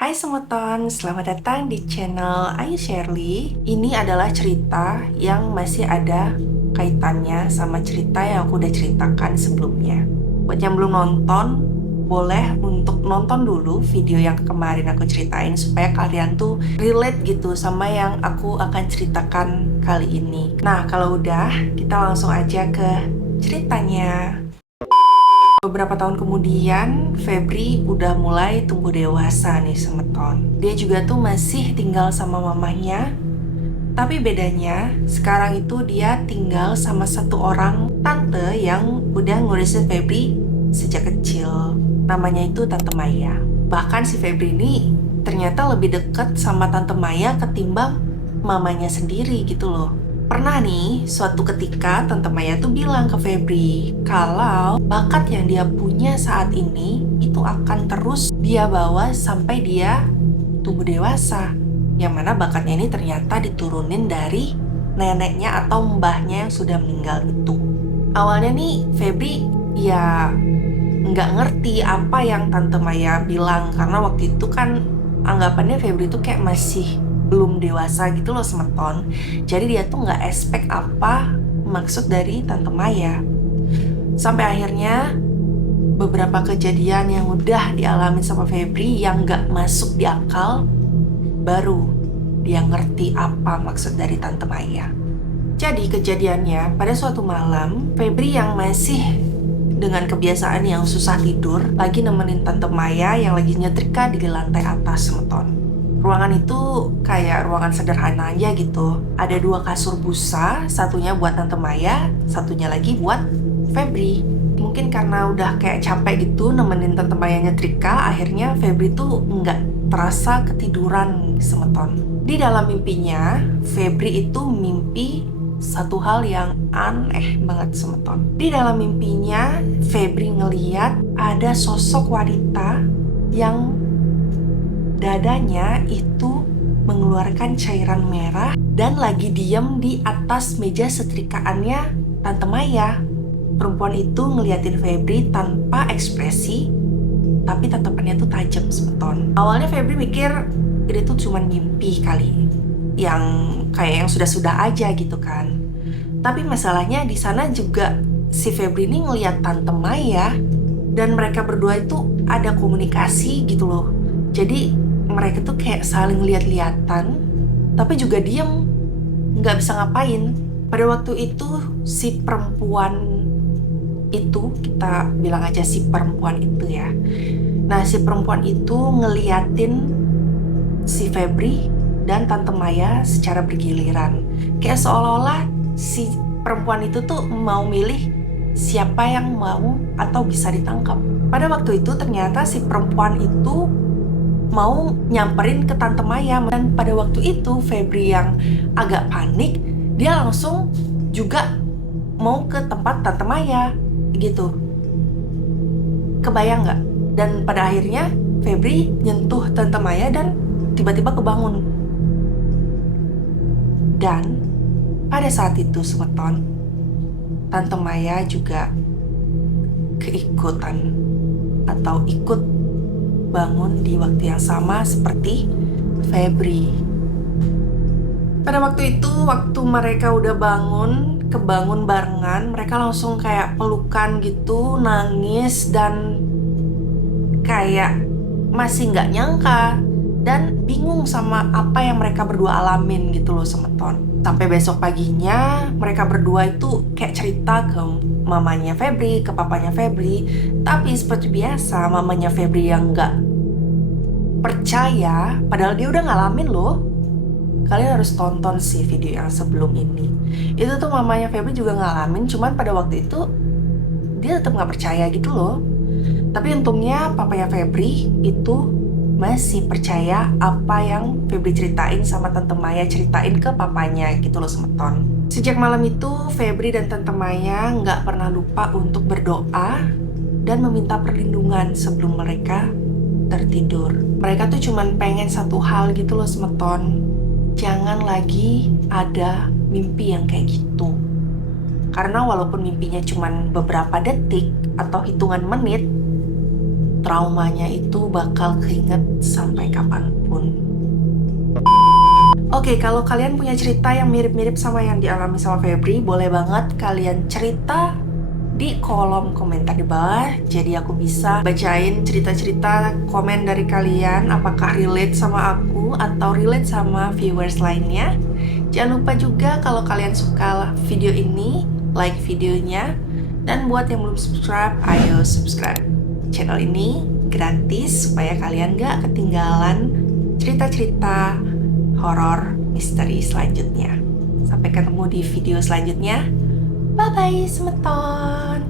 Hai Semeton, selamat datang di channel Ayu Shirley. Ini adalah cerita yang masih ada kaitannya sama cerita yang aku udah ceritakan sebelumnya. Buat yang belum nonton, boleh untuk nonton dulu video yang kemarin aku ceritain supaya kalian tuh relate gitu sama yang aku akan ceritakan kali ini. Nah, kalau udah, kita langsung aja ke ceritanya. Beberapa tahun kemudian, Febri udah mulai tumbuh dewasa nih Semeton. Dia juga tuh masih tinggal sama mamanya, tapi bedanya sekarang itu dia tinggal sama satu orang tante yang udah ngurusin Febri sejak kecil. Namanya itu Tante Maya. Bahkan si Febri ini ternyata lebih deket sama Tante Maya ketimbang mamanya sendiri gitu loh. Pernah nih, suatu ketika Tante Maya tuh bilang ke Febri kalau bakat yang dia punya saat ini itu akan terus dia bawa sampai dia tumbuh dewasa. Yang mana bakatnya ini ternyata diturunin dari neneknya atau mbahnya yang sudah meninggal itu. Awalnya nih Febri ya nggak ngerti apa yang Tante Maya bilang karena waktu itu kan anggapannya Febri tuh kayak masih belum dewasa gitu loh Semeton. Jadi dia tuh nggak expect apa maksud dari Tante Maya. Sampai akhirnya beberapa kejadian yang udah dialami sama Febri yang nggak masuk di akal, baru dia ngerti apa maksud dari Tante Maya. Jadi kejadiannya pada suatu malam, Febri yang masih dengan kebiasaan yang susah tidur lagi nemenin Tante Maya yang lagi nyetrika di lantai atas Semeton. Ruangan itu kayak ruangan sederhana aja gitu. Ada 2 kasur busa, satunya buat Tante Maya, satunya lagi buat Febri. Mungkin karena udah kayak capek gitu nemenin Tante Maya nyetrika, akhirnya Febri tuh nggak terasa ketiduran Semeton. Di dalam mimpinya, Febri itu mimpi satu hal yang aneh banget Semeton. Di dalam mimpinya, Febri ngeliat ada sosok wanita yang dadanya itu mengeluarkan cairan merah dan lagi diem di atas meja setrikaannya Tante Maya. Perempuan itu ngeliatin Febri tanpa ekspresi, tapi tatapannya tuh tajam Semeton. Awalnya Febri mikir ini tuh cuma mimpi kali, yang kayak yang sudah-sudah aja gitu kan. Tapi masalahnya di sana juga si Febri ini ngeliat Tante Maya dan mereka berdua itu ada komunikasi gitu loh. Jadi mereka tuh kayak saling lihat-lihatan, tapi juga diem, nggak bisa ngapain. Pada waktu itu si perempuan itu, kita bilang aja si perempuan itu ya. Nah si perempuan itu ngeliatin si Febri dan Tante Maya secara bergiliran. Kayak seolah-olah si perempuan itu tuh mau milih siapa yang mau atau bisa ditangkap. Pada waktu itu ternyata si perempuan itu mau nyamperin ke Tante Maya. Dan pada waktu itu Febri yang agak panik, dia langsung juga mau ke tempat Tante Maya gitu. Kebayang nggak? Dan pada akhirnya Febri nyentuh Tante Maya dan tiba-tiba kebangun. Dan pada saat itu Semeton, Tante Maya juga keikutan atau ikut bangun di waktu yang sama seperti Febri. Pada waktu itu, waktu mereka udah kebangun barengan, mereka langsung kayak pelukan gitu, nangis dan kayak masih nggak nyangka dan bingung sama apa yang mereka berdua alamin gitu loh Semeton. Sampai besok paginya mereka berdua itu kayak cerita ke mamanya Febri, ke papanya Febri. Tapi seperti biasa mamanya Febri yang nggak percaya, padahal dia udah ngalamin loh. Kalian harus tonton sih video yang sebelum ini. Itu tuh mamanya Febri juga ngalamin, cuman pada waktu itu dia tetap nggak percaya gitu loh. Tapi untungnya papanya Febri itu masih percaya apa yang Febri ceritain sama Tante Maya ceritain ke papanya gitu loh Semeton. Sejak malam itu Febri dan Tante Maya nggak pernah lupa untuk berdoa dan meminta perlindungan sebelum mereka tertidur. Mereka tuh cuman pengen satu hal gitu loh Semeton, jangan lagi ada mimpi yang kayak gitu. Karena walaupun mimpinya cuman beberapa detik atau hitungan menit, traumanya itu bakal keinget sampai kapanpun. Oke, kalau kalian punya cerita yang mirip-mirip sama yang dialami sama Febri, boleh banget kalian cerita di kolom komentar di bawah. Jadi aku bisa bacain cerita-cerita komen dari kalian, apakah relate sama aku atau relate sama viewers lainnya. Jangan lupa juga kalau kalian suka video ini, like videonya. Dan buat yang belum subscribe, ayo subscribe. Channel ini gratis supaya kalian gak ketinggalan cerita-cerita horor misteri selanjutnya. Sampai ketemu di video selanjutnya. Bye-bye, semeton!